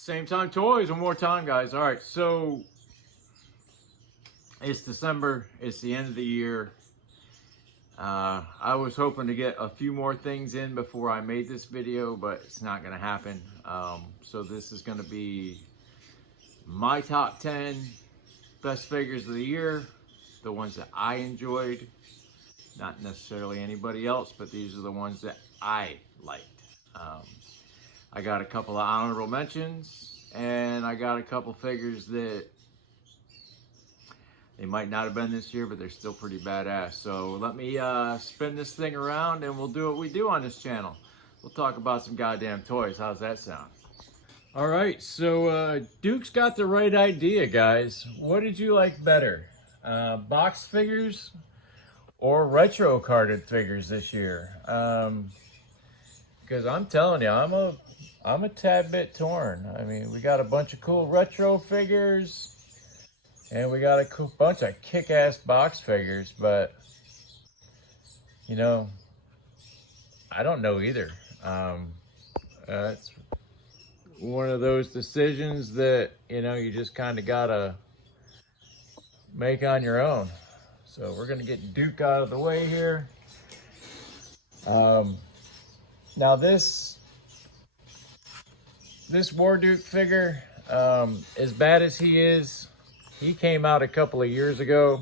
Same time toys, one more time, guys. All right, so it's December. It's the end of the year. I was hoping to get a few more things in before I made this video, but it's not going to happen. So this is going to be my top 10 best figures of the year, the ones that I enjoyed. Not necessarily anybody else, but these are the ones that I liked. I got a couple of honorable mentions, and I got a couple figures that they might not have been this year, but they're still pretty badass. So let me spin this thing around and we'll do what we do on this channel. We'll talk about some goddamn toys. How's that sound? All right, so Duke's got the right idea, guys. What did you like better? Box figures or retro carded figures this year? Because I'm telling you, I'm a tad bit torn. I mean, we got a bunch of cool retro figures, and we got a cool bunch of kick-ass box figures, but, you know, I don't know either. It's one of those decisions that, you know, you just kind of gotta make on your own. So we're gonna get Duke out of the way here. Now this War Duke figure, as bad as he is, he came out a couple of years ago.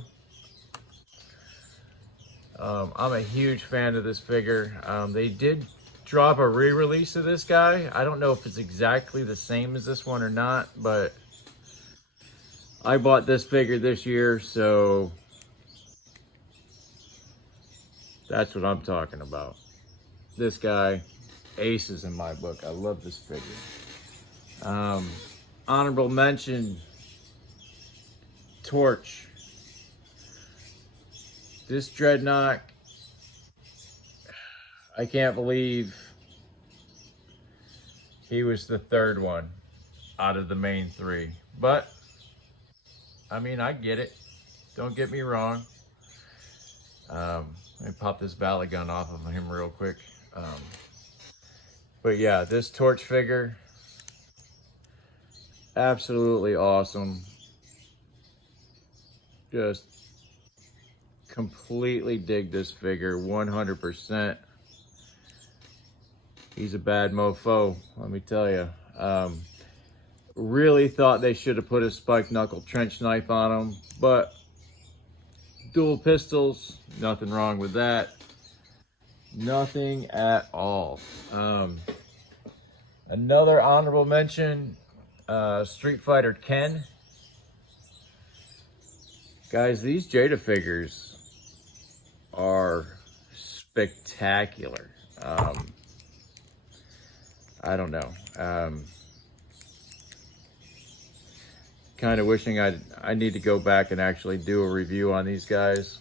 I'm a huge fan of this figure. They did drop a re-release of this guy. I don't know if it's exactly the same as this one or not, but I bought this figure this year, so that's what I'm talking about. This guy, aces in my book. I love this figure. Honorable mention, Torch. This Dreadnought, I can't believe he was the third one out of the main three. But, I mean, I get it. Don't get me wrong. Let me pop this Valley gun off of him real quick. But yeah, this Torch figure, absolutely awesome. Just completely dig this figure, 100%. He's a bad mofo, let me tell you. Really thought they should have put a spiked knuckle trench knife on him, but dual pistols, nothing wrong with that. Nothing at all. Another honorable mention, Street Fighter Ken. Guys, these Jada figures are spectacular. I don't know. Kind of wishing I need to go back and actually do a review on these guys.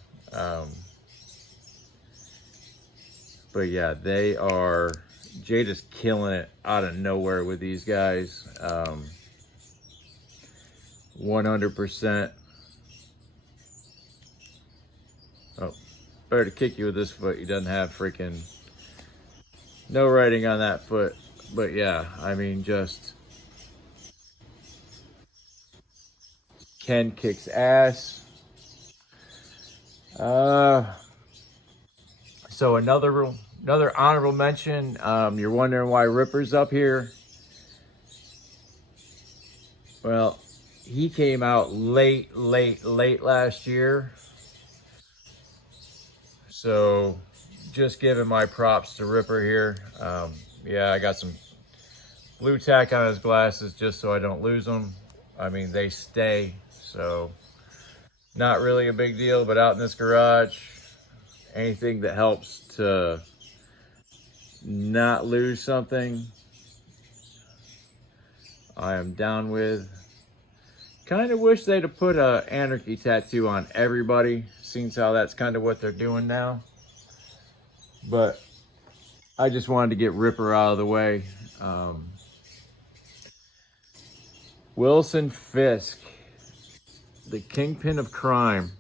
But yeah, Jada's killing it out of nowhere with these guys. 100%. Oh, better to kick you with this foot. He doesn't have freaking no writing on that foot. But yeah, I mean, just Ken kicks ass. So another honorable mention. You're wondering why Ripper's up here. Well, he came out late last year. So just giving my props to Ripper here. Yeah, I got some blue tack on his glasses just so I don't lose them. I mean, they stay, so not really a big deal, but out in this garage, anything that helps to not lose something, I am down with. Kind of wish they'd have put a anarchy tattoo on everybody, seeing how that's kind of what they're doing now. But I just wanted to get Ripper out of the way. Wilson Fisk, the Kingpin of Crime.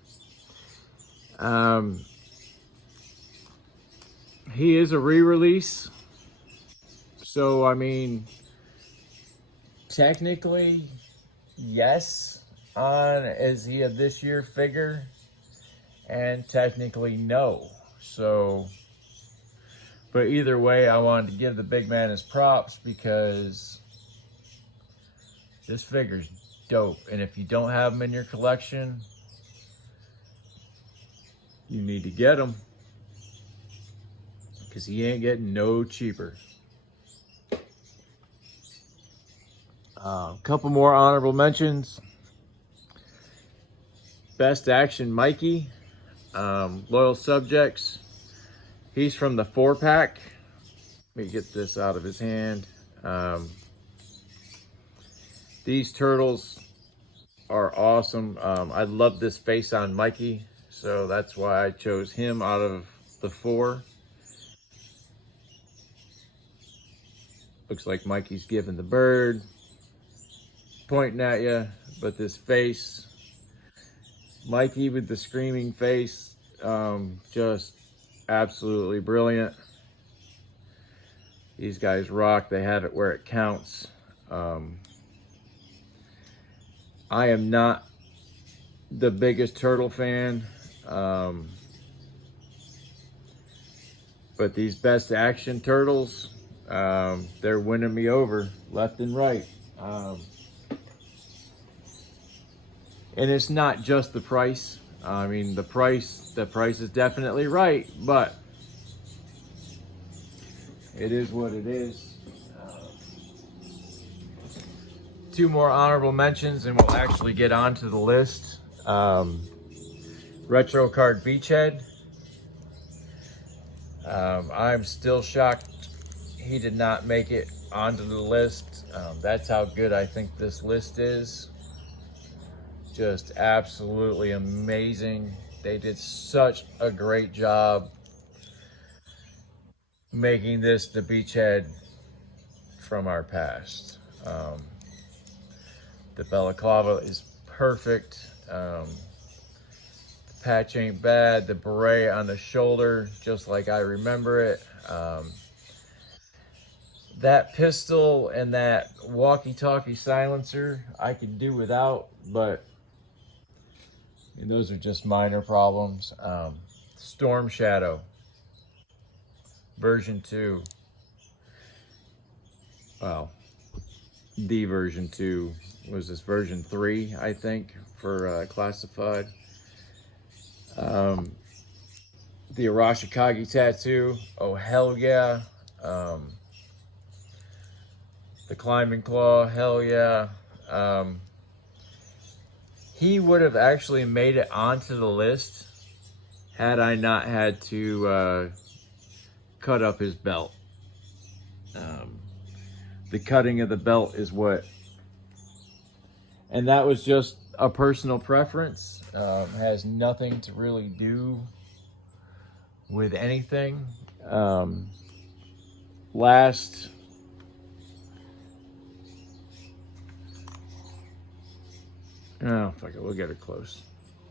He is a re-release. So, I mean, technically, yes, on is he a this year figure, and technically no. So, but either way, I wanted to give the big man his props because this figure's dope. And if you don't have him in your collection, you need to get him because he ain't getting no cheaper. A couple more honorable mentions. Best Action Mikey, Loyal Subjects. He's from the 4-pack. Let me get this out of his hand. These turtles are awesome. I love this face on Mikey, so that's why I chose him out of the 4. Looks like Mikey's giving the bird, pointing at you, but this face, Mikey with the screaming face, just absolutely brilliant. These guys rock. They have it where it counts. I am not the biggest turtle fan, but these Best Action turtles, they're winning me over left and right. And it's not just the price. I mean, the price is definitely right, but it is what it is. 2 more honorable mentions and we'll actually get onto the list. Retro Card Beachhead. I'm still shocked he did not make it onto the list. That's how good I think this list is. Just absolutely amazing. They did such a great job making this the beachhead from our past. The balaclava is perfect. The patch ain't bad. The beret on the shoulder, just like I remember it. That pistol and that walkie-talkie silencer I could do without, but those are just minor problems. Storm Shadow, version 2. Well, the version 2 was this version 3, I think, for classified. The Arashikage tattoo, oh hell yeah. The Climbing Claw, hell yeah. He would have actually made it onto the list had I not had to cut up his belt. The cutting of the belt is what, and that was just a personal preference. Has nothing to really do with anything. Last, oh, fuck it, we'll get it close.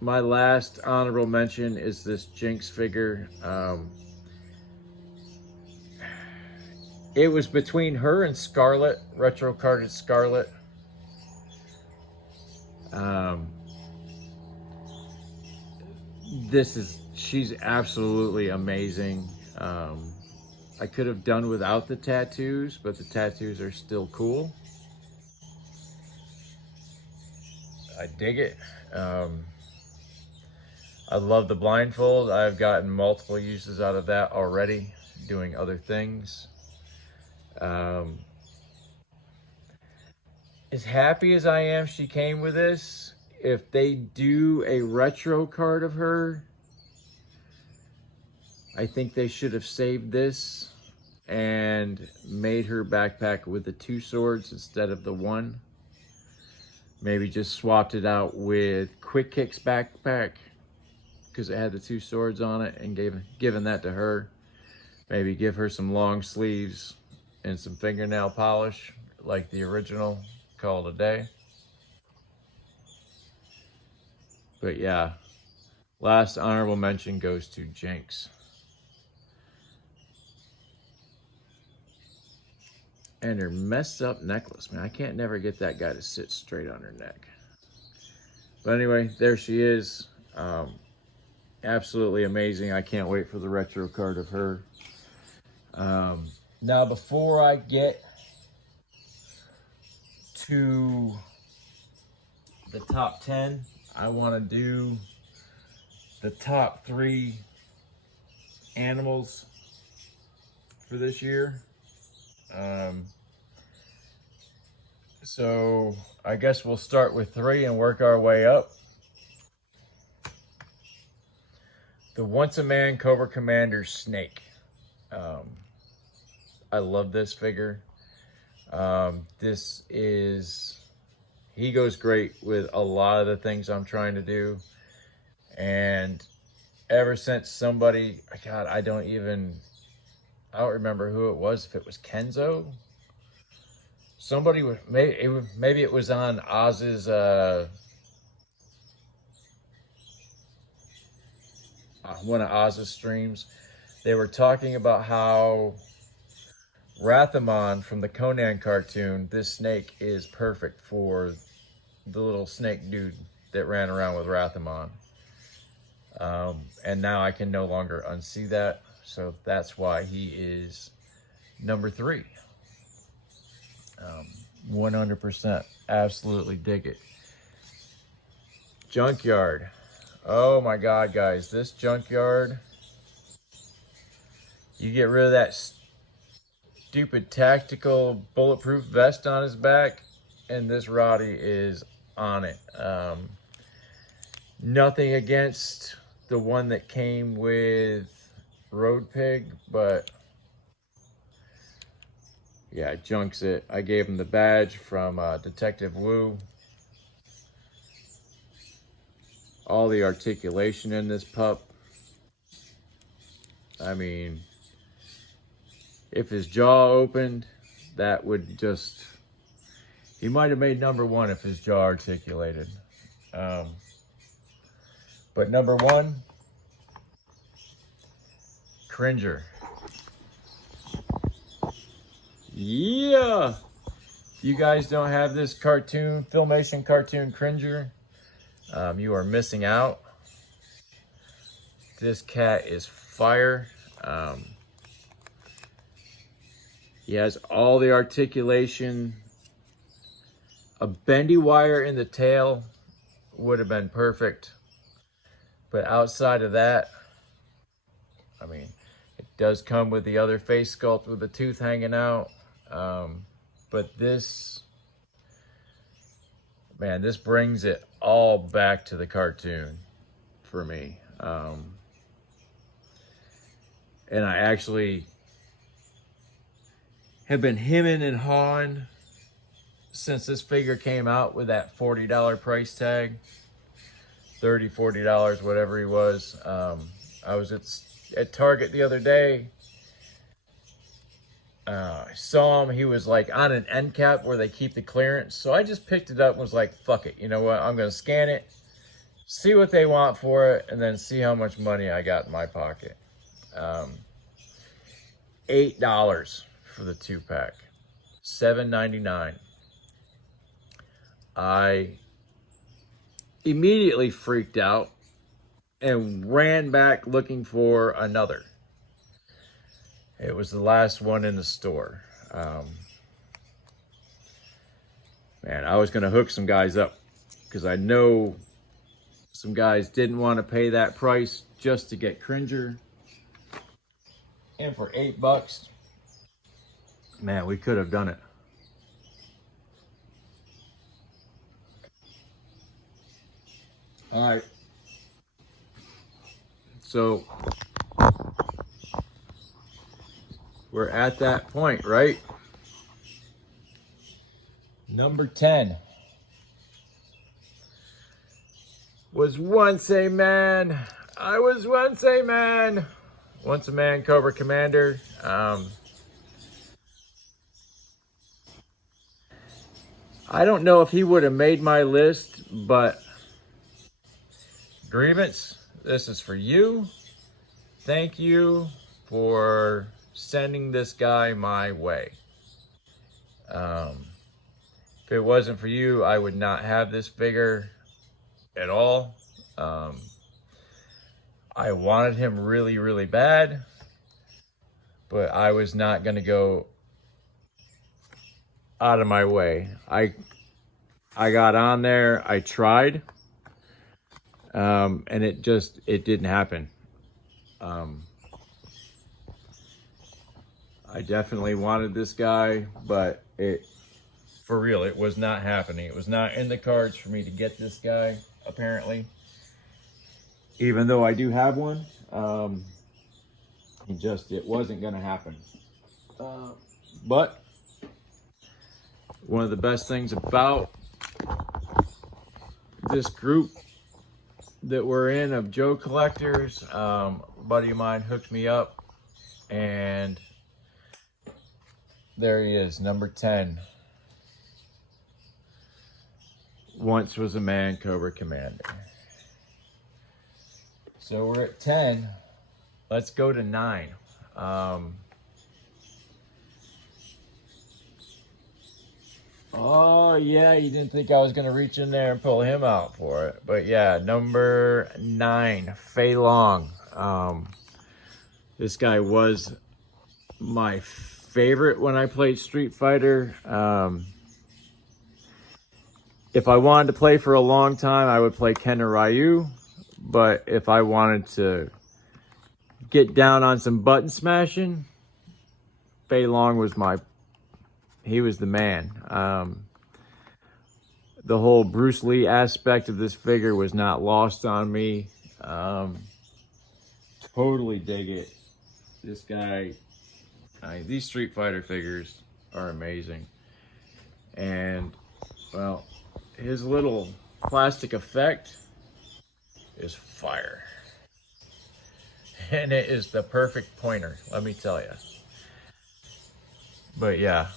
My last honorable mention is this Jinx figure. It was between her and Scarlet, retro carded Scarlet. She's absolutely amazing. I could have done without the tattoos, but the tattoos are still cool. I dig it. I love the blindfold. I've gotten multiple uses out of that already, doing other things. As happy as I am she came with this, if they do a retro card of her, I think they should have saved this and made her backpack with the 2 swords instead of the 1. Maybe just swapped it out with Quick Kick's backpack because it had the 2 swords on it, and given that to her. Maybe give her some long sleeves and some fingernail polish like the original. Call it a day. But yeah, last honorable mention goes to Jinx. And her messed up necklace, man. I can't never get that guy to sit straight on her neck. But anyway, there she is. Absolutely amazing. I can't wait for the retro card of her. Now, before I get to the top 10, I want to do the top 3 animals for this year. So I guess we'll start with 3 and work our way up. The Once a Man Cobra Commander Snake. I love this figure. He goes great with a lot of the things I'm trying to do. And ever since somebody, God, I don't remember who it was, if it was Kenzo. Somebody, maybe it was on Oz's, one of Oz's streams. They were talking about how Rathamon from the Conan cartoon, this snake is perfect for the little snake dude that ran around with Rathamon. And now I can no longer unsee that. So that's why he is number 3. 100%. Absolutely dig it. Junkyard. Oh my God, guys. This Junkyard, you get rid of that stupid tactical bulletproof vest on his back, and this Roddy is on it. Nothing against the one that came with Road Pig, but yeah, Junk's it. I gave him the badge from Detective Wu. All the articulation in this pup. I mean, if his jaw opened, that would just... He might have made number 1 if his jaw articulated. But number 1, Cringer. Yeah! If you guys don't have this cartoon, Filmation cartoon Cringer, you are missing out. This cat is fire. He has all the articulation. A bendy wire in the tail would have been perfect. But outside of that, I mean, it does come with the other face sculpt with the tooth hanging out. But this, man, this brings it all back to the cartoon for me. And I actually have been hemming and hawing since this figure came out with that $40 price tag. $30, $40, whatever he was. I was at Target the other day. I saw him. He was like on an end cap where they keep the clearance. So I just picked it up and was like, fuck it. You know what? I'm going to scan it, see what they want for it, and then see how much money I got in my pocket. $8 for the 2-pack. $7.99. I immediately freaked out and ran back looking for another. It was the last one in the store. Man, I was going to hook some guys up because I know some guys didn't want to pay that price just to get Cringer. And for $8, man, we could have done it. All right. So we're at that point, right? Number 10 was once a man. I was once a man. Once a Man Cobra Commander. I don't know if he would have made my list, but Grievance, this is for you. Thank you for sending this guy my way. If it wasn't for you, I would not have this figure at all. I wanted him really, really bad, but I was not going to go out of my way. I got on there, I tried, and it didn't happen. I definitely wanted this guy, but for real, it was not happening. It was not in the cards for me to get this guy, apparently. Even though I do have one, it wasn't gonna happen. But one of the best things about this group that we're in of Joe collectors, a buddy of mine hooked me up, and there he is, number 10. Once was a man, Cobra Commander. So we're at 10. Let's go to 9. Oh yeah, you didn't think I was gonna reach in there and pull him out for it, but yeah, number 9, Fei Long. This guy was my favorite when I played Street Fighter. If I wanted to play for a long time, I would play Ken or Ryu. But if I wanted to get down on some button smashing, Fei Long was he was the man. The whole Bruce Lee aspect of this figure was not lost on me. Totally dig it. This guy, these Street Fighter figures are amazing. And, well, his little plastic effect is fire. And it is the perfect pointer, let me tell you. But yeah,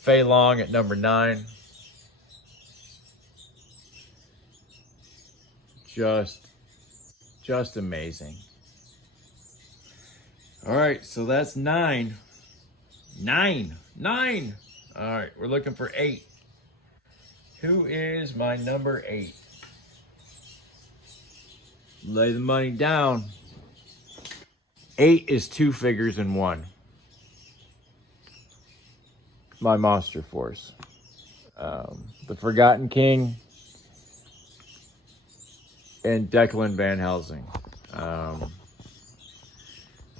Fei Long at number 9. Just amazing. All right, so that's 9. 9. All right, we're looking for 8. Who is my number 8? Lay the money down. 8 is 2 figures in 1. My Monster Force. The Forgotten King and Declan Van Helsing.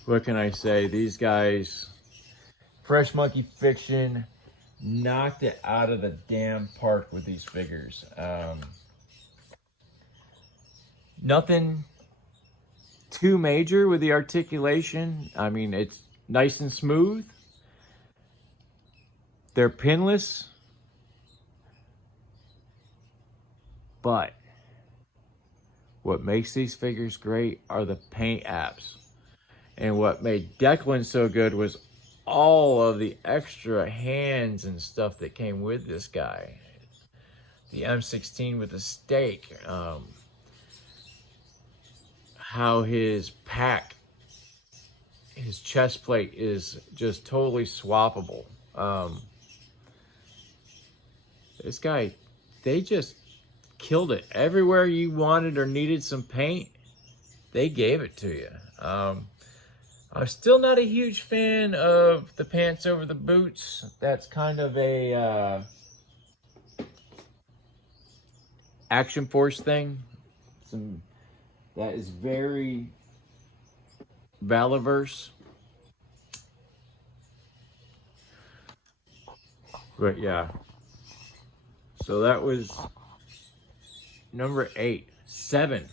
What can I say? These guys, Fresh Monkey Fiction, knocked it out of the damn park with these figures. Nothing too major with the articulation. I mean, it's nice and smooth. They're pinless. But what makes these figures great are the paint apps. And what made Declan so good was all of the extra hands and stuff that came with this guy. The M16 with the stake. How his pack, his chest plate is just totally swappable. This guy, they just killed it. Everywhere you wanted or needed some paint, they gave it to you. I'm still not a huge fan of the pants over the boots. That's kind of a Action Force thing. That is very Valaverse. But yeah. So that was number 8. 7.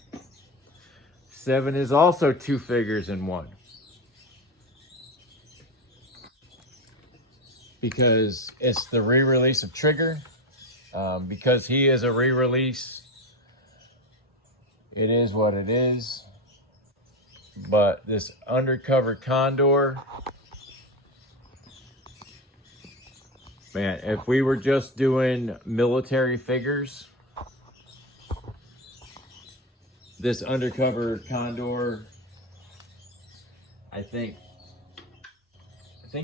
7 is also 2 figures in 1. Because it's the re-release of Trigger. Because he is a re-release, it is what it is. But this Undercover Condor, man, if we were just doing military figures, this Undercover Condor, I think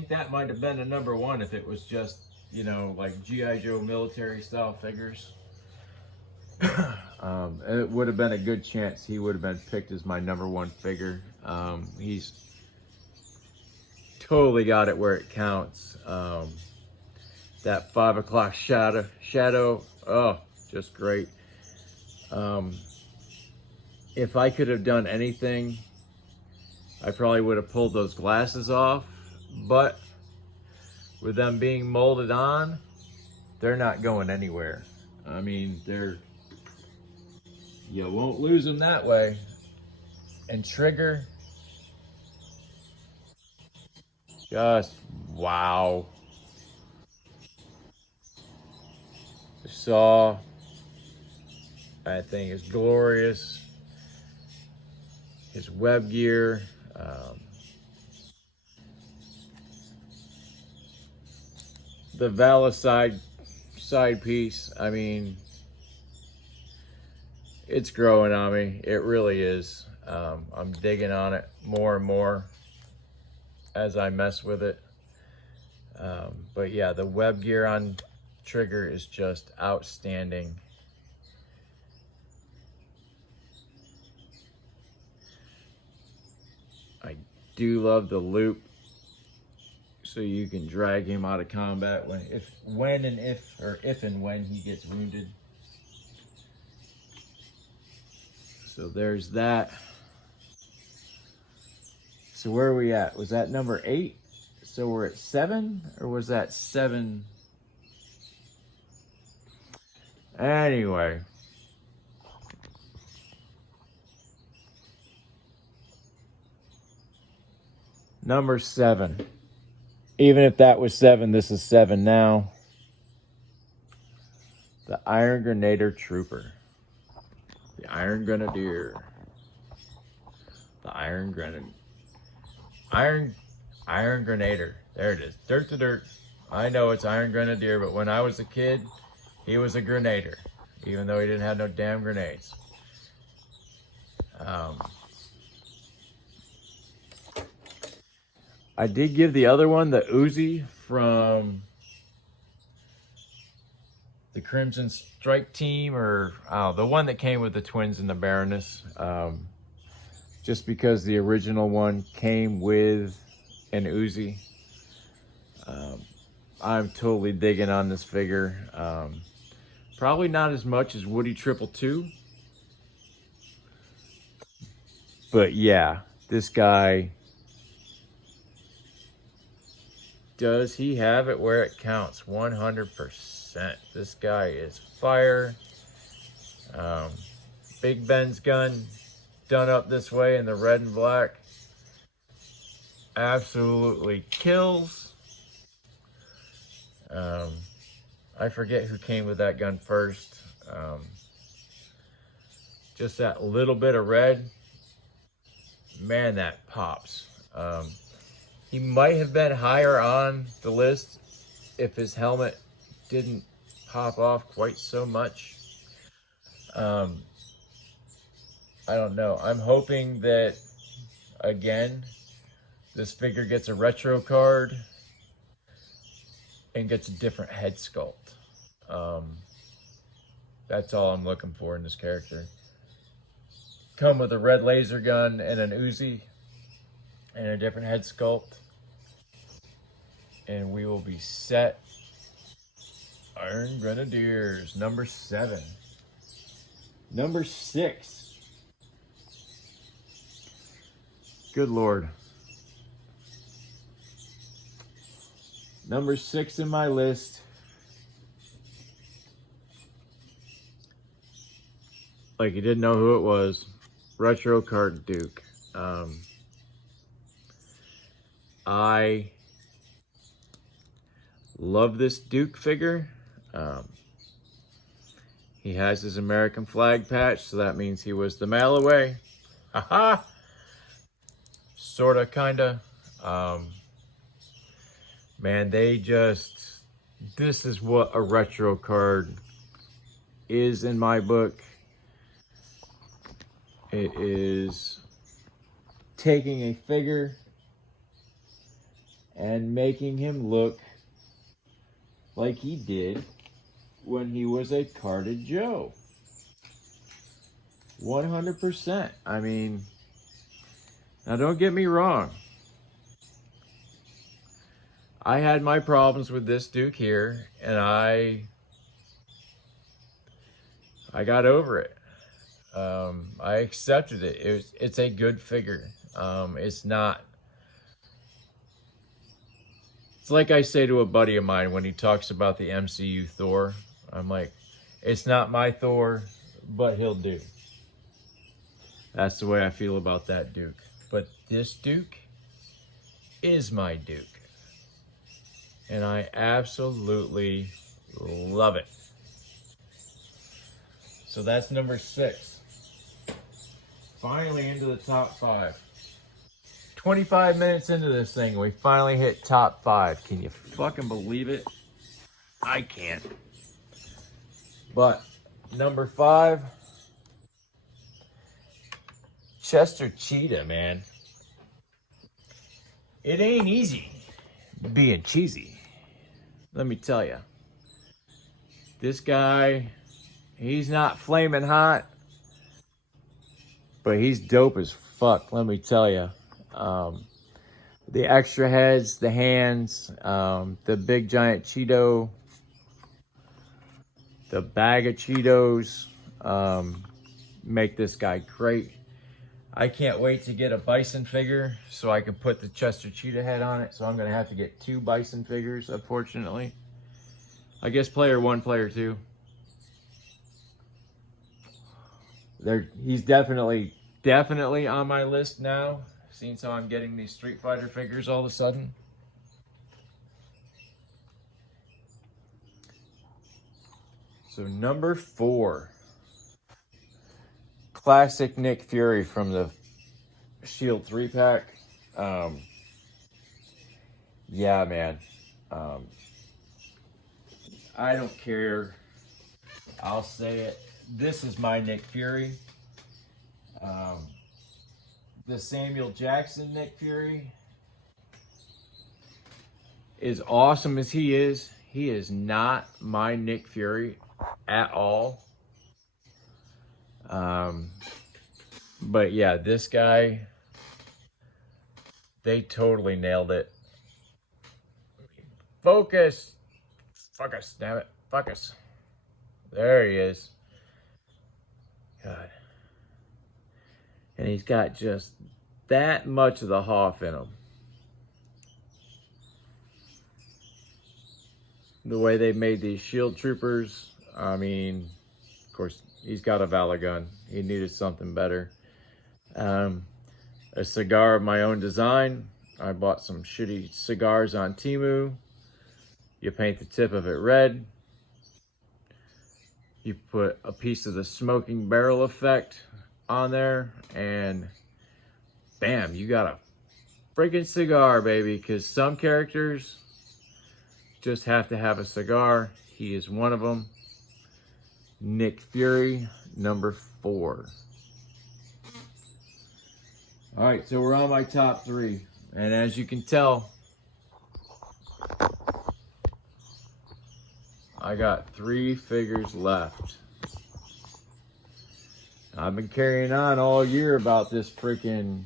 that might have been a number 1 if it was just, you know, like G.I. Joe military style figures. It would have been a good chance he would have been picked as my #1 figure. He's totally got it where it counts. That 5 o'clock shadow, oh, just great. If I could have done anything, I probably would have pulled those glasses off, but with them being molded on, they're not going anywhere. I mean, you won't lose them that way. And Trigger, just wow. The Saw, I think, is glorious. His web gear, the Vala side piece, I mean, it's growing on me. It really is. I'm digging on it more and more as I mess with it. But yeah, the web gear on Trigger is just outstanding. I do love the loop, so you can drag him out of combat if and when he gets wounded. So there's that. So where are we at? Was that number 8? So we're at 7, or was that 7? Anyway. Number 7. Even if that was 7, this is 7 now. The Iron Grenadier Trooper. The Iron Grenadier. The Iron Grenadier. Iron Grenadier. There it is. Dirt to dirt. I know it's Iron Grenadier, but when I was a kid, he was a Grenadier, even though he didn't have no damn grenades. I did give the other one, the Uzi from the Crimson Strike team, or the one that came with the twins and the Baroness. Just because the original one came with an Uzi. I'm totally digging on this figure. Probably not as much as Woody 222. But yeah, this guy, does he have it where it counts? 100%. This guy is fire. Big Ben's gun done up this way in the red and black absolutely kills. I forget who came with that gun first. Just that little bit of red, man, that pops. He might have been higher on the list if his helmet didn't pop off quite so much. I don't know. I'm hoping that, again, this figure gets a retro card and gets a different head sculpt. That's all I'm looking for in this character. Come with a red laser gun and an Uzi and a different head sculpt, and we will be set. Iron Grenadiers, number 7. Number 6. Good Lord. Number 6 in my list. Like you didn't know who it was. Retro Card Duke. I love this Duke figure. He has his American flag patch, so that means he was the mail away. Haha! Sorta, kinda. Man, this is what a retro card is in my book. It is taking a figure and making him look like he did when he was a carded Joe. 100%. I mean, now don't get me wrong. I had my problems with this Duke here, and I got over it. I accepted it. It's a good figure. It's not. It's like I say to a buddy of mine when he talks about the MCU Thor. I'm like, it's not my Thor, but he'll do. That's the way I feel about that Duke. But this Duke is my Duke. And I absolutely love it. So that's number 6. Finally into the top 5. 25 minutes into this thing, we finally hit top 5. Can you fucking believe it? I can't. But number 5, Chester Cheetah, man. It ain't easy being cheesy. Let me tell you. This guy, he's not flaming hot, but he's dope as fuck, let me tell you. The extra heads, the hands, the big giant Cheeto, the bag of Cheetos, make this guy great. I can't wait to get a bison figure so I can put the Chester Cheetah head on it. So I'm going to have to get 2 bison figures, unfortunately. I guess player 1, player 2. He's definitely on my list now, seeing how I'm getting these Street Fighter figures all of a sudden. So number 4. Classic Nick Fury from the Shield 3-pack. Yeah, man. I don't care. I'll say it. This is my Nick Fury. The Samuel Jackson Nick Fury, as awesome as he is not my Nick Fury at all. But yeah, this guy, they totally nailed it. Focus. Focus, damn it. Focus. There he is. God. And he's got just that much of the Hoff in him. The way they made these shield troopers, I mean, of course, he's got a Valor gun. He needed something better. A cigar of my own design. I bought some shitty cigars on Temu. You paint the tip of it red. You put a piece of the smoking barrel effect on there, and bam, you got a freaking cigar, baby. Because some characters just have to have a cigar. He is one of them. Nick Fury, number 4. All right, so we're on my top 3. And as you can tell, I got 3 figures left. I've been carrying on all year about this freaking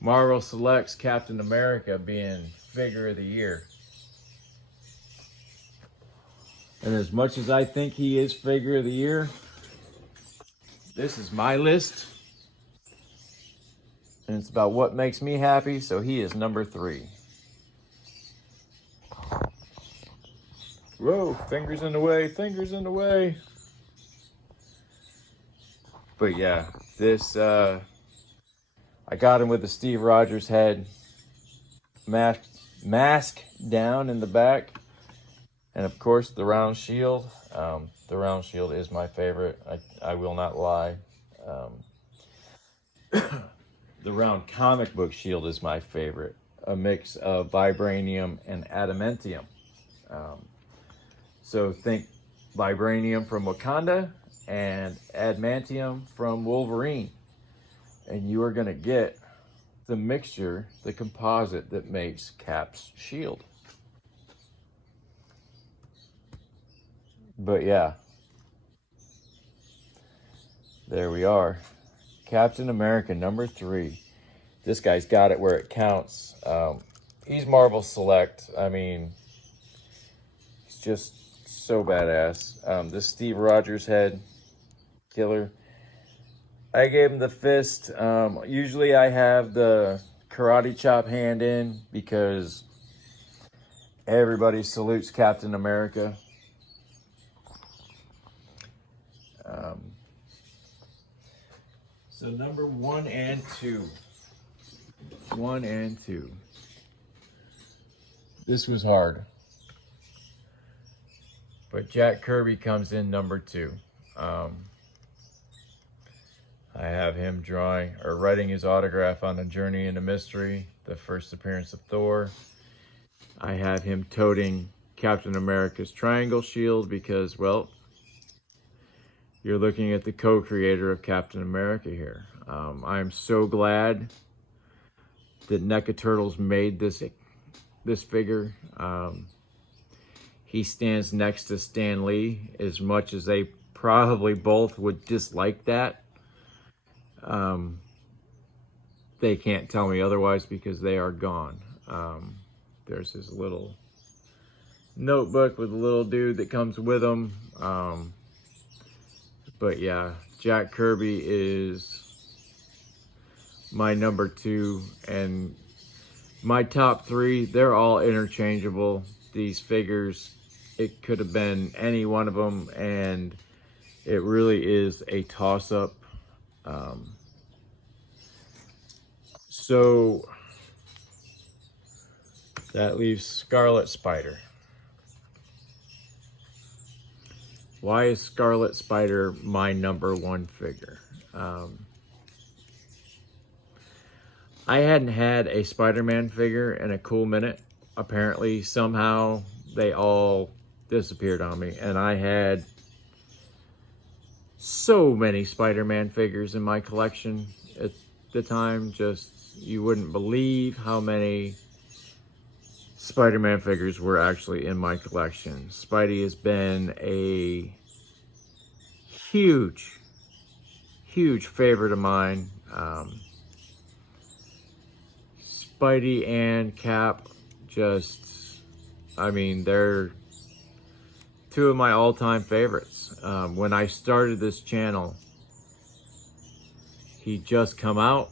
Marvel Selects Captain America being figure of the year. And as much as I think he is figure of the year, this is my list. And it's about what makes me happy, so he is number 3. Whoa, fingers in the way, fingers in the way. But yeah, this, I got him with the Steve Rogers head, mask down in the back, and of course the round shield. The round shield is my favorite, I will not lie. The round comic book shield is my favorite, a mix of vibranium and adamantium. So think vibranium from Wakanda and adamantium from Wolverine. And you are going to get the mixture, the composite that makes Cap's shield. But yeah, there we are. Captain America #3. This guy's got it where it counts. He's Marvel Select. I mean, he's just so badass. This Steve Rogers head, killer. I gave him the fist. Usually I have the karate chop hand in because everybody salutes Captain America. So number 1 and 2. 1 and 2. This was hard. But Jack Kirby comes in number 2. I have him drawing or writing his autograph on A Journey into Mystery, the first appearance of Thor. I have him toting Captain America's triangle shield because, well, you're looking at the co-creator of Captain America here. I'm so glad that NECA Turtles made this figure. He stands next to Stan Lee, as much as they probably both would dislike that. They can't tell me otherwise because they are gone. There's his little notebook with a little dude that comes with him. But yeah, Jack Kirby is my number 2, and my top 3, they're all interchangeable. These figures, it could have been any one of them, and it really is a toss-up. So that leaves Scarlet Spider. Why is Scarlet Spider my number 1 figure? I hadn't had a Spider-Man figure in a cool minute. Apparently, somehow, they all disappeared on me. And I had so many Spider-Man figures in my collection at the time. Just, you wouldn't believe how many Spider-Man figures were actually in my collection. Spidey has been a huge favorite of mine. Spidey and Cap, just, I mean, they're 2 of my all-time favorites. When I started this channel, he just come out.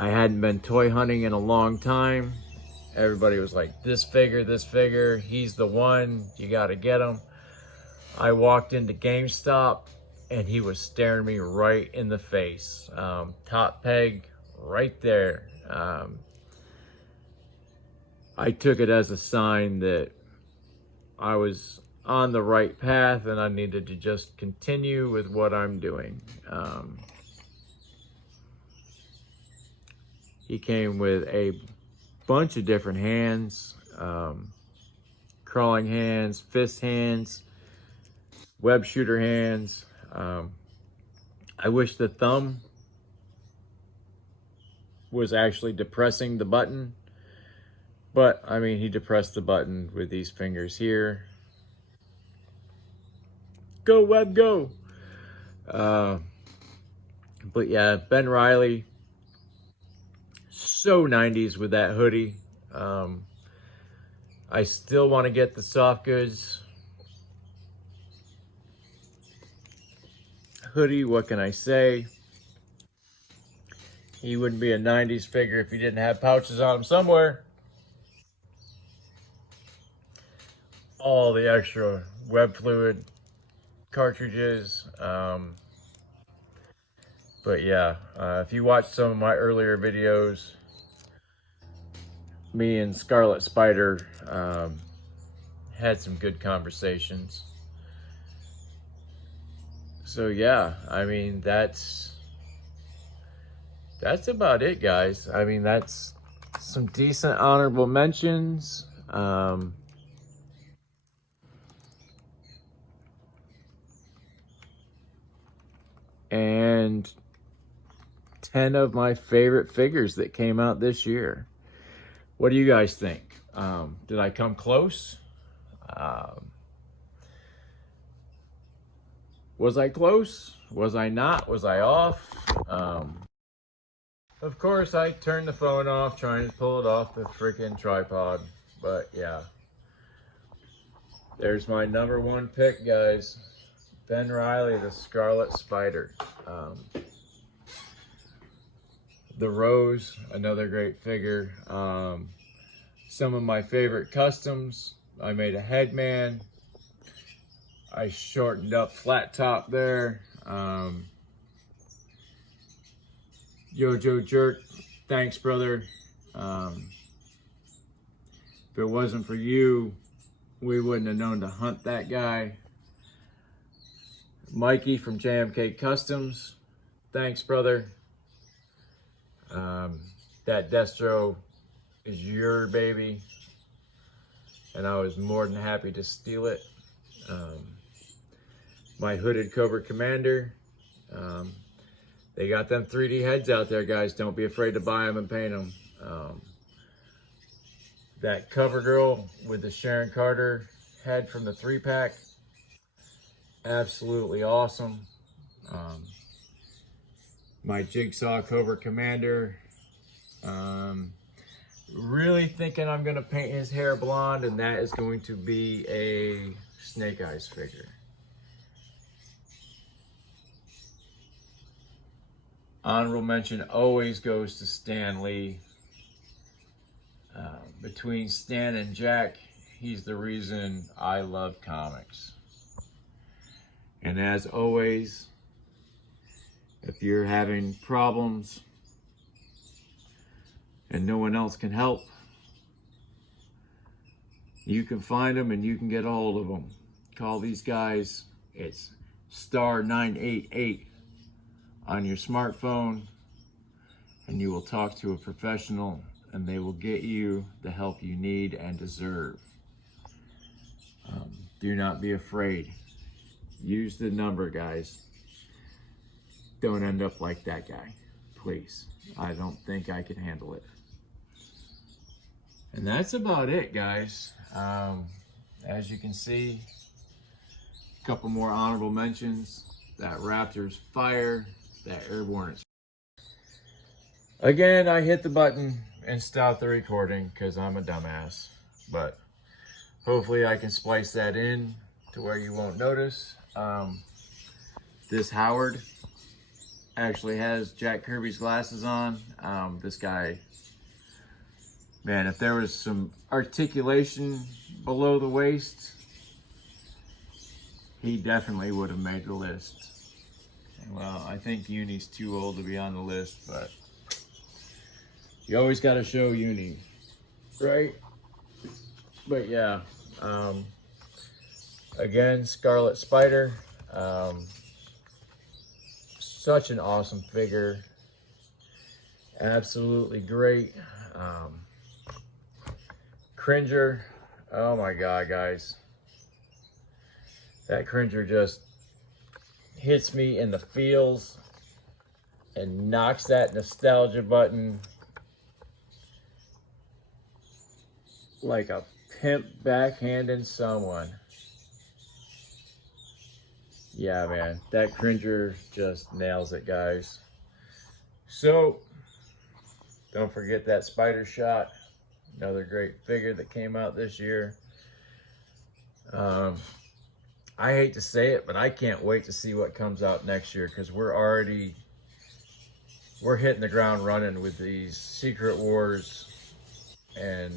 I hadn't been toy hunting in a long time. Everybody was like, this figure, he's the one, you gotta get him. I walked into GameStop and he was staring me right in the face. Top peg right there. I took it as a sign that I was on the right path and I needed to just continue with what I'm doing. He came with a bunch of different hands, crawling hands, fist hands, web shooter hands. I wish the thumb was actually depressing the button, but I mean, he depressed the button with these fingers here. Go web, go! But yeah, Ben Reilly, so 90s with that hoodie. I still want to get the soft goods hoodie. What can I say? He wouldn't be a 90s figure if he didn't have pouches on him somewhere. All the extra web fluid cartridges. But yeah, if you watch some of my earlier videos, me and Scarlet Spider had some good conversations. So yeah, I mean, that's about it, guys. I mean, that's some decent honorable mentions. And 10 of my favorite figures that came out this year. What do you guys think? Did I come close? Was I close? Was I not? Was I off? Of course, I turned the phone off trying to pull it off the freaking tripod. But yeah, there's my number one pick, guys. Ben Riley, the Scarlet Spider. The Rose, another great figure. Some of my favorite customs. I made a headman. I shortened up flat top there. Yojo Jerk, thanks, brother. If it wasn't for you, we wouldn't have known to hunt that guy. Mikey from JMK Customs, thanks, brother. That Destro is your baby, and I was more than happy to steal it. My Hooded Cobra Commander. They got them 3D heads out there, guys. Don't be afraid to buy them and paint them. That Cover Girl with the Sharon Carter head from the 3-pack. Absolutely awesome. My Jigsaw Cobra Commander. Really thinking I'm going to paint his hair blonde, and that is going to be a Snake Eyes figure. Honorable mention always goes to Stan Lee. Between Stan and Jack, he's the reason I love comics. And as always, if you're having problems and no one else can help, you can find them and you can get a hold of them. Call these guys. It's star 988 on your smartphone, and you will talk to a professional, and they will get you the help you need and deserve. Do not be afraid. Use the number, guys. Don't end up like that guy, please. I don't think I can handle it. And that's about it, guys. As you can see, a couple more honorable mentions. That Raptors Fire, that Airborne. Again, I hit the button and stopped the recording because I'm a dumbass. But hopefully I can splice that in to where you won't notice. This Howard actually has Jack Kirby's glasses on. This guy, man, if there was some articulation below the waist, he definitely would have made the list. Well, I think Uni's too old to be on the list, but you always got to show Uni, right? But yeah, again, Scarlet Spider, such an awesome figure, absolutely great. Cringer, oh my God, guys, that Cringer just hits me in the feels and knocks that nostalgia button like a pimp backhanding someone. Yeah, man, that Cringer just nails it, guys. So, don't forget that Spider Shot, another great figure that came out this year. I hate to say it, but I can't wait to see what comes out next year, because we're hitting the ground running with these Secret Wars and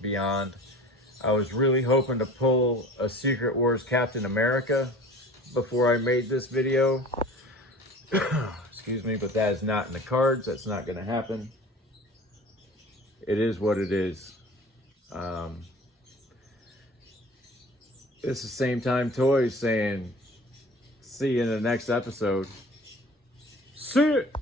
beyond. I was really hoping to pull a Secret Wars Captain America before I made this video. Excuse me, but that is not in the cards. That's not going to happen. It is what it is. It's the Same Time Toys saying, see you in the next episode. See it!